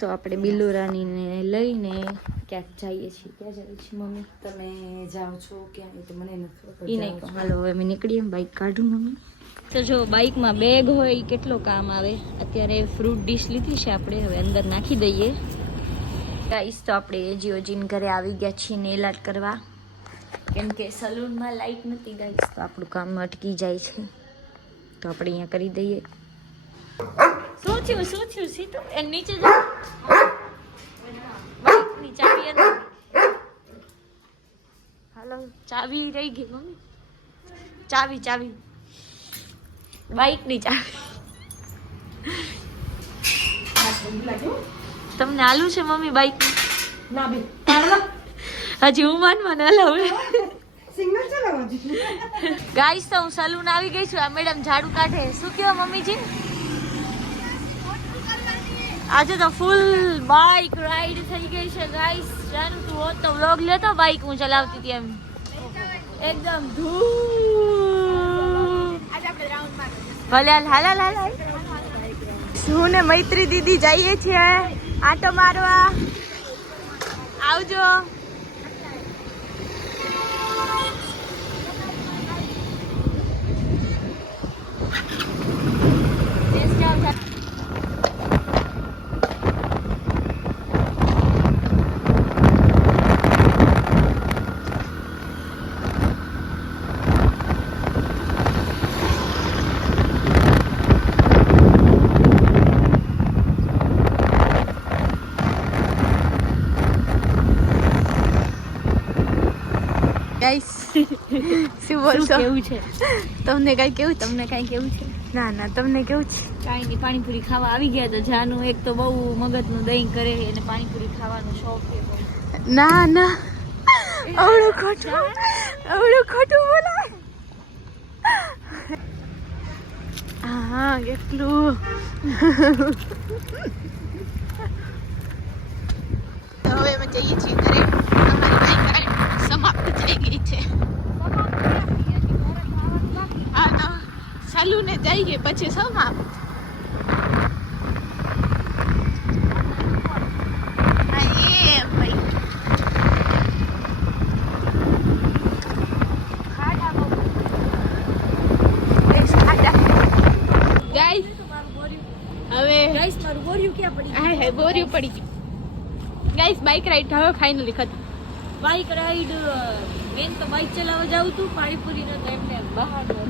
તો આપણે બિલ્લુ રાણીને લઈને ક્યાંક જઈએ છીએ. ક્યાં જઈએ છીએ મમ્મી? તમે જાઓ છો ક્યાં તો મને નથી ખબર. એ નહીં કહું. હાલો હવે અમે નીકળીએ. બાઇક કાઢું મમ્મી. તો જો બાઇકમાં બેગ હોય એ કેટલો કામ આવે. અત્યારે ફ્રૂટ ડીશ લીધી છે આપણે, હવે અંદર નાખી દઈએ. ગાઈસ તો આપણે જીઓજીન ઘરે આવી ગયા છીએ નેલ આર્ટ કરવા, કેમ કે સલૂનમાં લાઈટ નથી ગાઈસ, તો આપણું કામ અટકી જાય છે. તો આપણે અહીંયા કરી દઈએ. શું થયું સીધું એ નીચે જા. બાઇકની ચાવી અંદર. હાલો ચાવી રહી ગઈ મમ્મી. ચાવી બાઇકની ચાવી. તમને આલુ છે મમ્મી બાઇક? ના બે હજી હું માનવા ના લાવું. સિગ્નલ ચલાવો. ગાઈસ તો હું સલૂન આવી ગઈ છું. આ મેડમ ઝાડુ કાઢે. શું કહો મમ્મીજી? આજે તો ફૂલ બાઇક રાઈડ થઈ ગઈ છે ગાઈસ. જાનું તું હોત તો વ્લોગ લેતો. બાઇક હું ચલાવતી હતી એમ એકદમ ધૂમ. ભલે હાલ હું ને મૈત્રી દીદી જઈએ છીએ આટો મારવા. આવજો. શું બોલશો? કેવું છે તમને? કઈ કેવું? તમને કઈ કેવું છે? ના તમને કેવું છે? કાંઈ નહીં. પાણીપુરી ખાવા આવી ગયા. તો જાનું એક તો બહુ મગજનું દહીં કરે અને પાણીપુરી ખાવાનો શોખ છે. ના અવળું ખોટું બોલાય. હા કેટલું. હવે અમે જઈએ છીએ ઘરે. અમારી બાઈક સમાપ્ત થઈ ગઈ છે. હા તો સલૂને જઈએ પછી સમાપ્ત. બોર્યું પડી ગયું ગાઈસ. બાઇક રાઈડ હવે ફાઇનલી ખતમ. બાઇક રાઈડ મેન તો બાઇક ચલાવવા જાવ તું. પાણીપુરી નો તો એમને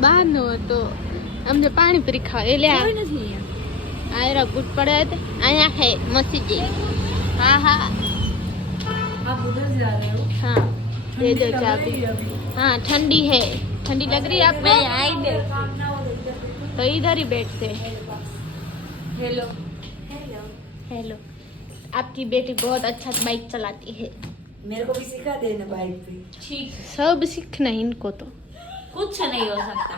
બહારનો હતો. અમને પાણીપુરી ખાવા એટલે નથી આયરા ગુટ પડે છે. અહીંયા હે મસ્તી. હા आप उधर जा रहे हो? हाँ ये जो चाबी. हाँ ठंडी है. ठंडी लग रही है. आप मैं आई दे तो इधर ही बैठते. हेलो आपकी बेटी बहुत अच्छा बाइक चलाती है. मेरे को भी सिखा देना बाइक पे. ठीक. सब सीखना इनको तो कुछ नहीं हो सकता.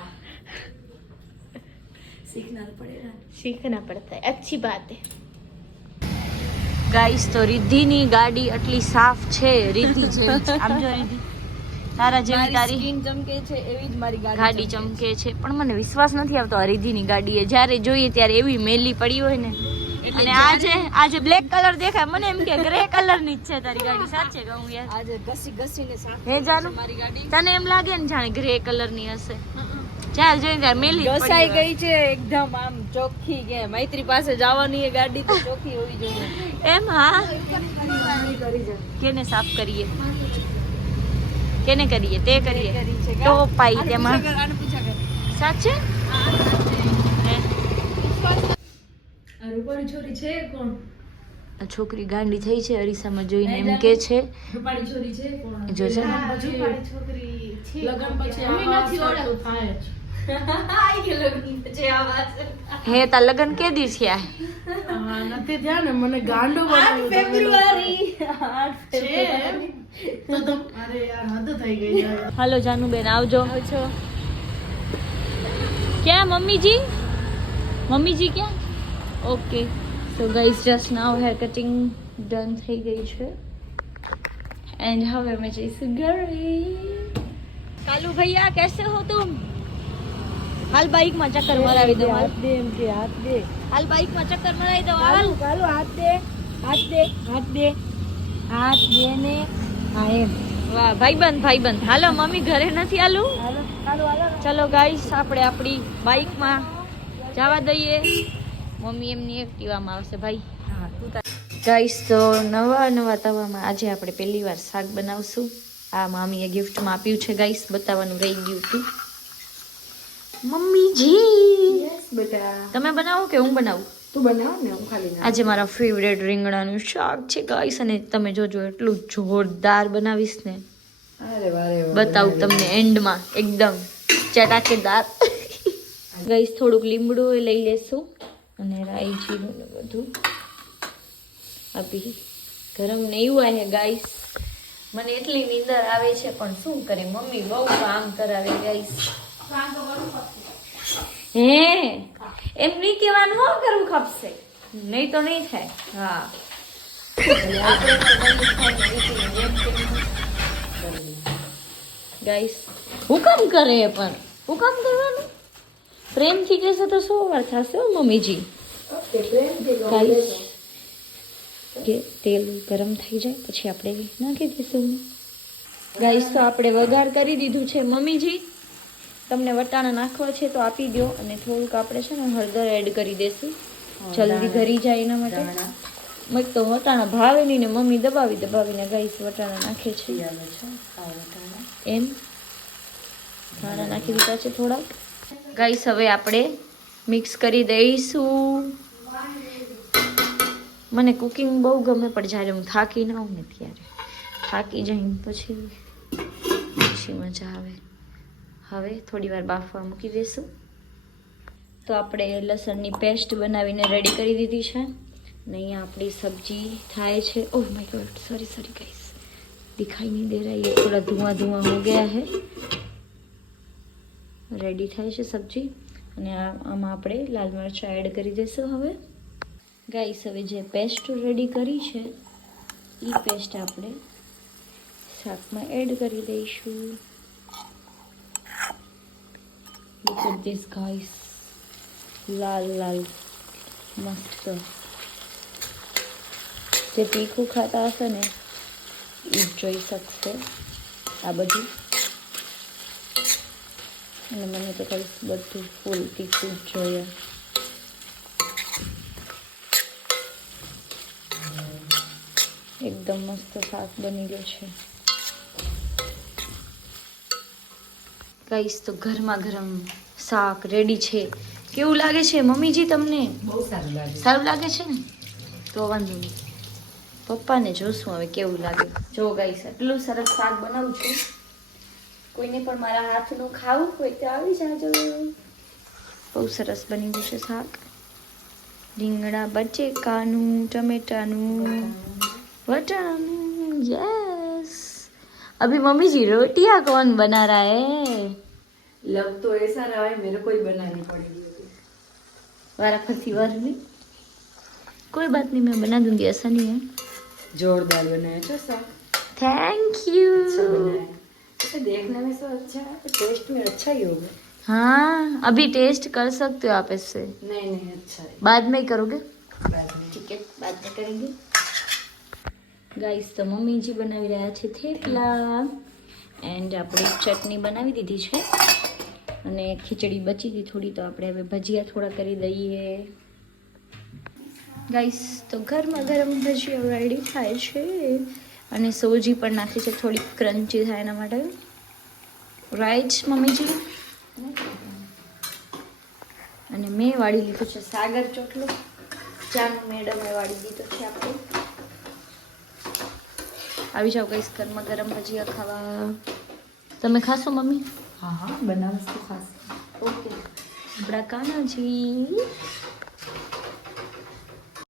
सीखना पड़ेगा. सीखना पड़ता है. अच्छी बात है. ગાઈસ તો રિદ્ધિની ગાડી આટલી સાફ છે. રિદ્ધિ જેવી છે. આમ જો રિદ્ધિ તારા જેવી તારી સ્કિન ચમકે છે એવી જ મારી ગાડી ચમકે છે. પણ મને વિશ્વાસ નથી આવતો આ રિદ્ધિની ગાડી એ જ્યારે જોઈએ ત્યારે એવી મેલી પડી હોય ને. અને આજે બ્લેક કલર દેખાય મને એમ કે ગ્રે કલર ની જ છે તારી ગાડી. સાચે કહું યાર આજે ઘસીને સાફ હે જાનું મારી ગાડી. તને એમ લાગે ને જાણે ગ્રે કલર ની હશે. ચાલ જોઈ ત્યારે મેલી ઘસાઈ ગઈ છે એકદમ આમ ચોખ્ખી. કે મૈત્રી પાસે જવાની એ ગાડી તો ચોખ્ખી હોવી જોઈએ એમ. હા કેને સાફ કરીએ? કેને કરીએ? તે કરીએ તો પાઈ તેમાં સાચે. રૂપાળી છોરી છે કોણ? આ છોકરી ગાંડી થઈ છે. અરીસામાં જોઈને એમ કે છે રૂપાળી છોરી છે કોણ? જો છે રૂપાળી છોકરી છે. લગન પછી અમે નથી ઓળખ થાય જ. આઈ કે લગન પછી આ વાત હે તા લગન કે દી થયા? હા નથી થયા ને. મને ગાંડો બનાવ્યો. ફેબ્રુઆરી 8 ફેબ્રુઆરી તો અરે યાર હદ થઈ ગઈ યાર. હાલો જાનુબેન આવજો. ક્યાં મમ્મીજી? મમ્મીજી ક્યાં? Okay so guys just now hair cutting done થઈ ગઈ છે and હવે અમે જઈશું ઘરે. કાલુ ભૈયા कैसे हो तुम? હાલ બાઇક માં ચક્કર મરાવી દો. હાથ દે એમ કે હાથ દે. હાલ બાઇક માં ચક્કર મરાવી દો. હાલ કાલુ હાથ દે. હાથ દે ને હા એમ વાહ ભાઈબંધ હાલો મમ્મી ઘરે નથી આલું ચલો ગાઈસ આપણે આપણી બાઇકમાં જવા દઈએ મમ્મી એમની એક્ટિવામાં આવશે ભાઈ ગાઈસ તો નવા તવામાં આજે આપણે પહેલી વાર શાક બનાવશું આ મામીએ ગિફ્ટમાં આપ્યું છે ગાઈસ બતાવવાનું રહી ગયું હતું મમ્મીજી બેટા તમે બનાવો કે હું બનાવું તું બનાવ ને હું ખાલી આજે મારા ફેવરેટ રીંગણાનું શાક છે ગાઈસ અને તમે જોજો એટલું જોરદાર બનાવીશ ને અરે વારે બતાવું તમને એન્ડમાં એકદમ ચટાકેદાર ગાઈસ થોડુંક લીમડું લઈ લેશું અને રાઈ જીરું ને બધું અભી ગરમ નહીં हुआ है गाइस મને એટલી નીંદર આવે છે પણ શું કરે મમ્મી બહુ કામ કરાવે ગાઈસ હે એમ નહીં કહેવાનું હો કરવું ખપશે નહીં તો નહીં થાય હા ગાઈસ હુકમ કરે પણ હુકમ કરવાનું પ્રેમથી કહેશે તો 100 વાર થશે હો મમ્મીજી ગાઈસ કે તેલ ગરમ થઈ જાય પછી આપણે નાખી દઈશું ગાઈસ તો આપણે વઘાર કરી દીધું છે મમ્મીજી તમને વટાણા નાખવા છે તો આપી દો અને થોડુંક આપણે છે ને હળદર એડ કરી દેશું જલ્દી ઘરી જાય એના માટે મગ તો વટાણા ભાવે નહીં ને મમ્મી દબાવીને ગાઈસ વટાણા નાખે છે એમ ધાણા નાખી દીધા છે થોડાક ગાઈસ હવે આપણે મિક્સ કરી દઈશું મને કુકિંગ બહુ ગમે પણ જ્યારે હું થાકી ના હોઉં ને ત્યારે થાકી જઈને પછી મજા આવે હવે થોડી વાર બાફવા મૂકી દઈશું તો આપણે લસણની પેસ્ટ બનાવીને રેડી કરી દીધી છે અને અહીંયા આપણી સબ્જી થાય છે oh my God sorry guys दिखाई नहीं दे रहा ये थोड़ा धुआं हो गया है રેડી થાય છે સબ્જી અને આમાં આપણે લાલ મરચાં એડ કરી દઈશું હવે ગાઈસ હવે જે પેસ્ટ રેડી કરી છે એ પેસ્ટ આપણે શાકમાં એડ કરી દઈશું લુક એટ ધીસ ગાઈસ લાલ મસ્ત જે તીખું ખાતા હશે ને એ જોઈ શકશે આ બધું અને મને તો કઈ બધું ફૂલ તીખું જ જોઈએ એકદમ મસ્ત શાક બની ગયું છે ગાઈસ તો ગરમા ગરમ શાક રેડી છે કેવું લાગે છે મમ્મીજી તમને બહુ સારું લાગે છે ને તો વાંધો નહીં પપ્પાને જોશું હવે કેવું લાગે જો ગાઈસ એટલું સરસ શાક બનાવું છું કોઈને પણ મારા હાથનું ખાવું હોય તો આવી જાજો બહુ સરસ બની ગયું છે શાક રીંગણા બટેકાનું ટમેટાનું वटाना यस अभी मम्मी जी रोटियां कौन बना रहा है लग तो ऐसा रहा है मेरे को ही बनानी पड़ेगी वाराफरती वार नहीं कोई बात नहीं मैं बना दूंगी ऐसा नहीं है जोरदार बनाया तो सब थैंक यू अच्छा देखने में तो अच्छा है टेस्ट में अच्छा ही होगा हाँ अभी टेस्ट कर सकते हो आप इससे नहीं अच्छा है बाद में ही करोगे बाद में ठीक है बाद में करेंगे ગાઈસ તો મમ્મીજી બનાવી રહ્યા છે થેપલા એન્ડ આપણે ચટણી બનાવી દીધી છે અને ખીચડી બચી હતી થોડી તો આપણે હવે ભજીયા થોડા કરી દઈએ ગાઈસ તો ગરમા ગરમ ભજીયા રેડી થાય છે અને સોજી પણ નાખી છે થોડી ક્રન્ચી થાય એના માટે રાઈટ મમ્મીજી અને મેં વાળી લીધું છે સાગર ચોટલો ચાનો મેડમે વાળી દીધો છે આપણે આવી જાઓ ગાઈસ ગરમા ગરમ ભજીયા ખાવા તમે ખાશો મમ્મી हाँ बनाओ तो खास ઓકે આપણા કાનાજી